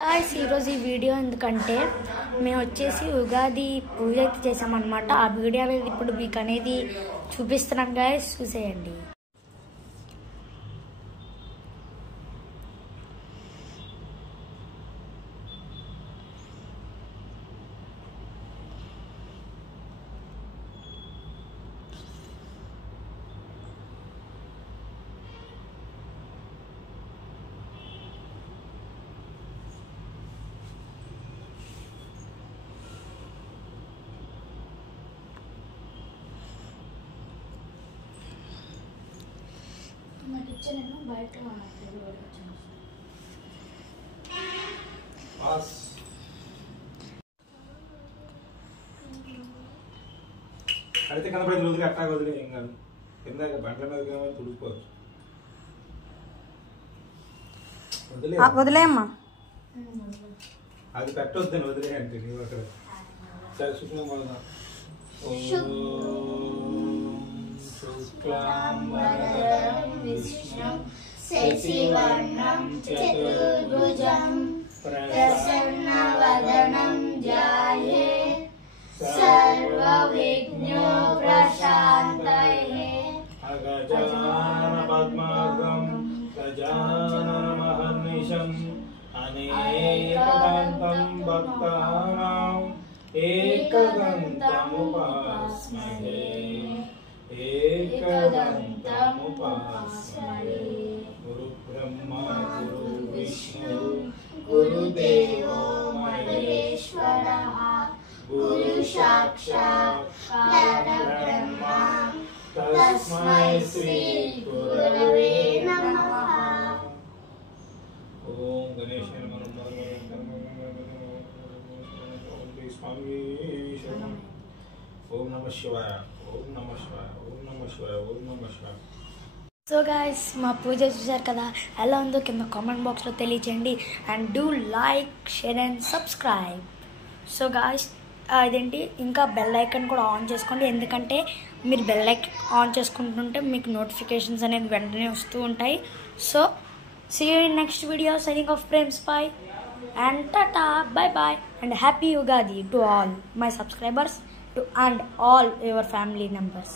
ఈరోజు ఈ వీడియో ఎందుకంటే మేము వచ్చేసి ఉగాది పూజ అయితే చేసామన్నమాట. ఆ వీడియో అనేది ఇప్పుడు మీకు అనేది చూపిస్తున్నాం గాయ్స్, చూసేయండి. నేను బయట అయితే కనపడి రోజులు అట్టా వదిలే ఏం కాదు. కింద బండ్ల మీద తుడుచుకోవచ్చు. వదిలేమ్మా, అది పెట్టొద్దని వదిలే అంటే నీవు అక్కడ సరే శుక్లం వదనా. శుక్లాంబరధరం విష్ణుం శశివర్ణం చతుర్భుజం ప్రసన్నవదనం ధ్యాయే సర్వవిఘ్నోపశాంతయే. అగజానన పద్మార్గం గజాననమహర్నిశం అనేకదంతం భక్తానాం ఏకదంతముపాస్మహే ఏకదంతముపాస్మహే. గురు బ్రహ్మ గురు విష్ణు గురుదేవో మహేశ్వరః గురు సాక్షాత్ పరబ్రహ్మ తస్మై శ్రీ గురవే నమః. ఓం గణేశాయ నమః. స్వామి శరణం. ఓం నమః శివాయ, ఓం నమః శివాయ, ఓం నమః శివాయ, ఓం నమః శివాయ. సో గాయస్, మా పూజ చూసారు కదా, ఎలా ఉందో కింద కామెంట్ బాక్స్లో తెలియచేయండి. And do like, share and subscribe. So guys, అదేంటి ఇంకా బెల్ ఐకాన్ కూడా ఆన్ చేసుకోండి, ఎందుకంటే మీరు బెల్ ఐకాన్ ఆన్ చేసుకుంటుంటే మీకు నోటిఫికేషన్స్ అనేది వెంటనే వస్తూ ఉంటాయి. So see you in next video. Signing off friends, bye and tata, bye bye, and happy Ugadi to all my subscribers and all your family members.